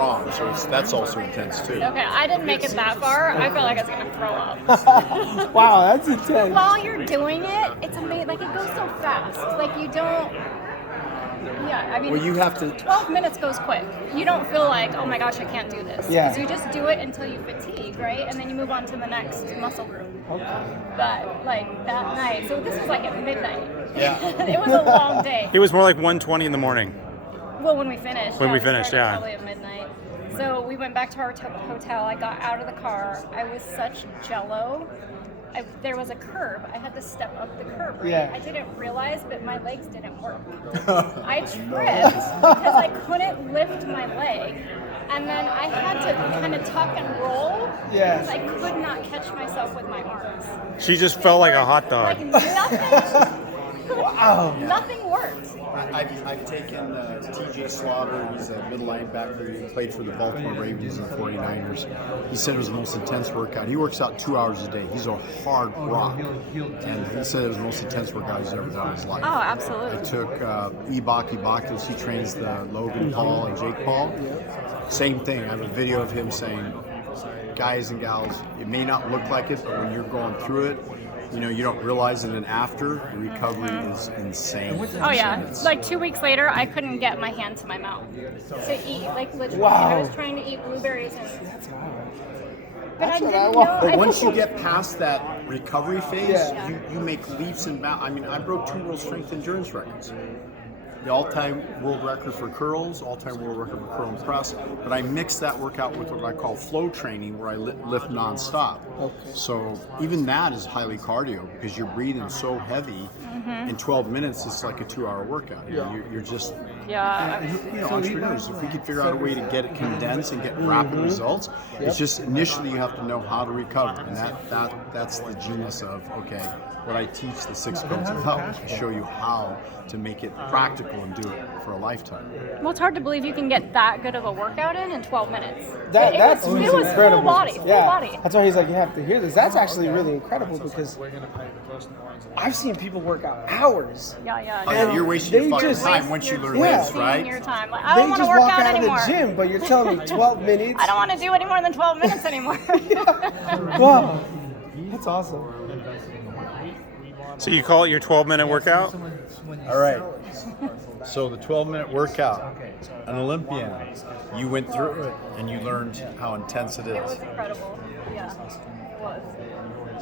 strong, so that's also intense too. Okay, I didn't make it that far. I felt like I was gonna throw up. Wow, that's intense. While you're doing it, it's amazing. Like it goes so fast. Like you don't. Yeah, I mean. Well, you have to. 12 minutes goes quick. You don't feel like, oh my gosh, I can't do this. Yeah. Because you just do it until you fatigue, right? And then you move on to the next muscle group. Okay. But like that night, so this was like at midnight. Yeah. It was a long day. It was more like 1:20 in the morning. Well, when we finished. When yeah, we finished, started yeah. Probably at midnight. So we went back to our hotel. I got out of the car. I was such jello. There was a curb. I had to step up the curb. Right? Yeah. I didn't realize, but my legs didn't work. I tripped because I couldn't lift my leg. And then I had to kind of tuck and roll Yeah. because I could not catch myself with my arms. She just felt like a hot dog. Like nothing. Wow. Nothing worked. I've taken TJ Slaughter. He's a middle linebacker. He played for the Baltimore Ravens and 49ers. He said it was the most intense workout. He works out 2 hours a day. He's a hard rock. And he said it was the most intense workout he's ever done in his life. Oh, I absolutely. took Ibaki Bakis. He trains the Logan Paul and Jake Paul. Same thing. I have a video of him saying, guys and gals, it may not look like it, but when you're going through it, you don't realize it, and after, the recovery is insane. Oh yeah, like 2 weeks later, I couldn't get my hand to my mouth to eat. Like literally, Wow. I was trying to eat blueberries and. But That's I what didn't I know. want. But once you get past that recovery phase, Yeah. you make leaps and bounds. I mean, I broke 2 world strength endurance records. The all-time world record for curls, all-time world record for curl and press. But I mixed that workout with what I call flow training, where I lift nonstop. Okay. So even that is highly cardio because you're breathing so heavy. In 12 minutes, it's like a 2-hour workout. You're just. Yeah. Entrepreneurs, if we could figure out a way to get it condensed and get rapid results, it's just initially you have to know how to recover, and that's the genius of what I teach the 6 codes of health, to show you how to make it practical and do it for a lifetime. Well, it's hard to believe you can get that good of a workout in 12 minutes. That's it was incredible. full body, full Yeah. body. That's why he's like, you have to hear this. That's actually really incredible because I've seen people work out hours. Yeah. Oh, yeah, you're wasting your They fucking just- time once you learn Yeah. this, right? Your time. Like, I They don't want to just work walk out out anymore. of the gym, but you're telling me 12 minutes. I don't want to do any more than 12 minutes anymore. Wow, that's awesome. So you call it your 12-minute workout? All right. So the 12-minute workout, an Olympian, you went through it and you learned how intense it It is. was incredible. Yeah, it was.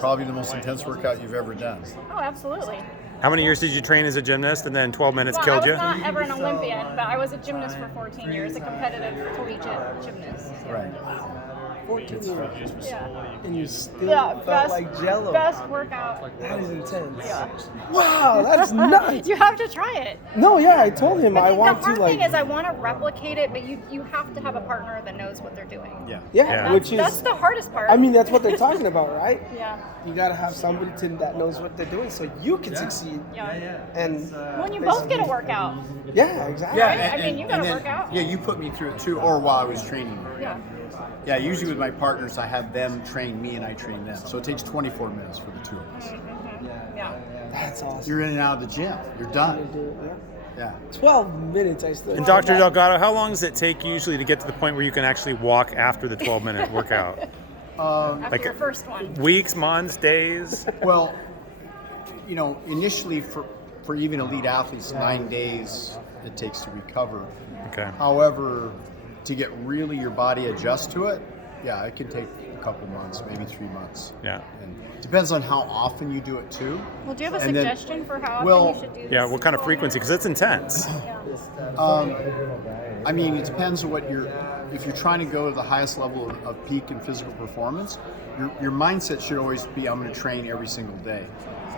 Probably the most intense workout you've ever done. Oh, absolutely. How many years did you train as a gymnast and then 12 minutes Well, killed I you? was not ever an Olympian, but I was a gymnast for 14 years, a competitive collegiate gymnast. Right. 14 years. Yeah. And you still Yeah, felt best, like jello. best workout. That is intense. Yeah. Wow, that's nuts. You have to try it. No, yeah, I told him I The want to hard thing like. is I want to replicate it, but you have to have a partner that knows what they're doing. Yeah. Yeah, Yeah. which That's is. the hardest part. I mean, that's what they're talking about, right? Yeah. You gotta have somebody that knows what they're doing so you can succeed. Yeah. And When you both get a workout. yeah, exactly. Yeah. I mean, you gotta then- work out. Yeah, you put me through it too, or while I was training. Yeah. Yeah, usually with my partners, I have them train me and I train them. So it takes 24 minutes for the two of us. Yeah. That's awesome. You're in and out of the gym. You're done. Yeah. Yeah. 12 minutes, I still. And Dr. Delgado, how long does it take usually to get to the point where you can actually walk after the 12-minute workout? After Like your first one. Weeks, months, days? Well, initially for even elite athletes, 9 days it takes to recover. Okay. However, to get really your body adjust to it, yeah, it can take a couple months, maybe 3 months. Yeah. And depends on how often you do it too. Well, do you have a And then- suggestion for how often well, you should do this? Yeah, what kind of frequency? Because it's intense. I mean, it depends on if you're trying to go to the highest level of peak and physical performance, your mindset should always be, I'm going to train every single day.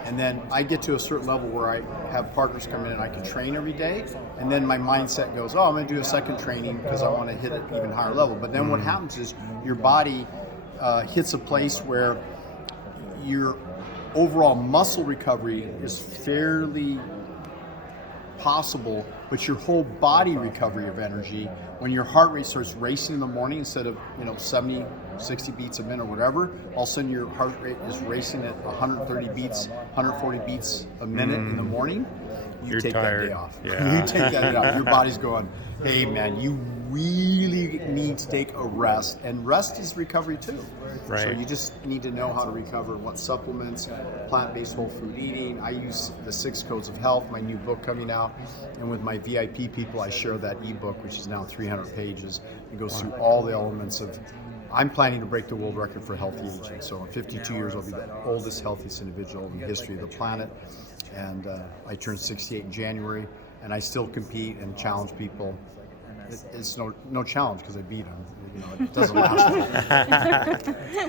And then I get to a certain level where I have partners come in and I can train every day. And then my mindset goes, I'm going to do a second training because I want to hit an even higher level. But then what happens is your body hits a place where your overall muscle recovery is fairly possible, but your whole body recovery of energy, when your heart rate starts racing in the morning instead of 70, 60 beats a minute or whatever, all of a sudden your heart rate is racing at 130 beats, 140 beats a minute in the morning, you You're take tired. that day off. Yeah. You take that day off. Your body's going, hey man, you really need to take a rest, and rest is recovery too. So Right. you just need to know how to recover, what supplements, plant-based whole food eating. I use the 6 Codes of Health, my new book coming out, and with my VIP people, I share that ebook, which is now 300 pages. It goes through all the elements of. I'm planning to break the world record for healthy aging. So in 52 years, I'll be the oldest, healthiest individual in the history of the planet. And I turned 68 in January, and I still compete and challenge people. It's no challenge because I beat them. You know, it doesn't last long.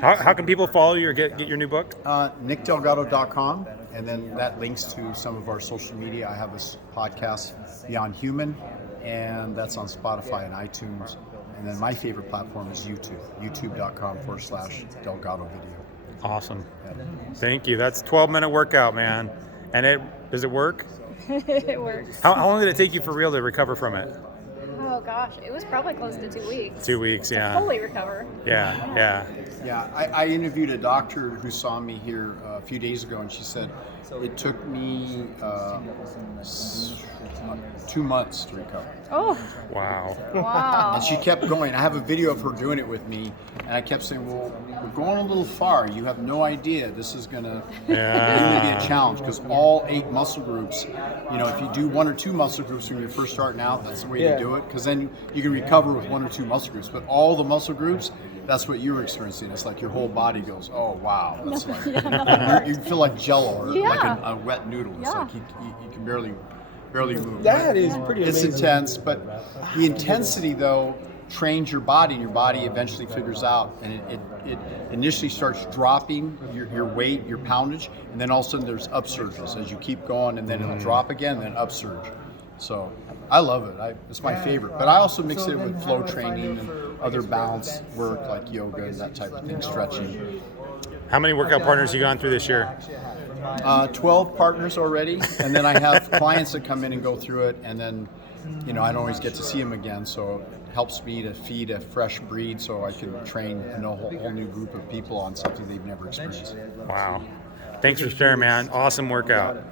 How can people follow you or get your new book? NickDelgado.com, and then that links to some of our social media. I have this podcast, Beyond Human, and that's on Spotify and iTunes. And then my favorite platform is YouTube, youtube.com/Delgado Video. Awesome. Thank you. That's 12-minute workout, man. And does it work? It works. How long did it take you for real to recover from it? Oh gosh, it was probably close to 2 weeks. 2 weeks, To yeah. fully recover. Yeah. Yeah, I interviewed a doctor who saw me here a few days ago, and she said it took me 2 months to recover. Oh, Wow. wow. And she kept going. I have a video of her doing it with me, and I kept saying, well, we're going a little far. You have no idea. This is going to be a challenge, because all 8 muscle groups, you know, if you do 1 or 2 muscle groups when you're first starting out, that's the way to do it, because then you can recover with 1 or 2 muscle groups. But all the muscle groups, that's what you're experiencing. It's like your whole body goes, oh, wow. That's like, you feel like Jell-O or like a wet noodle. It's like you can barely move. That is pretty It's amazing. intense, but the intensity though trains your body, and your body eventually figures out, and it initially starts dropping your weight, your poundage, and then all of a sudden there's upsurges as you keep going, and then it'll drop again, then upsurge. So I love it. It's my favorite. But I also mix it with flow training and other balance work like yoga and that type of thing, stretching. How many workout partners you gone through this year? 12 partners already, and then I have clients that come in and go through it, and then, you know, I don't always get to see them again, so it helps me to feed a fresh breed so I can train a whole new group of people on something they've never experienced. Wow. Thanks for sharing, man. Awesome workout.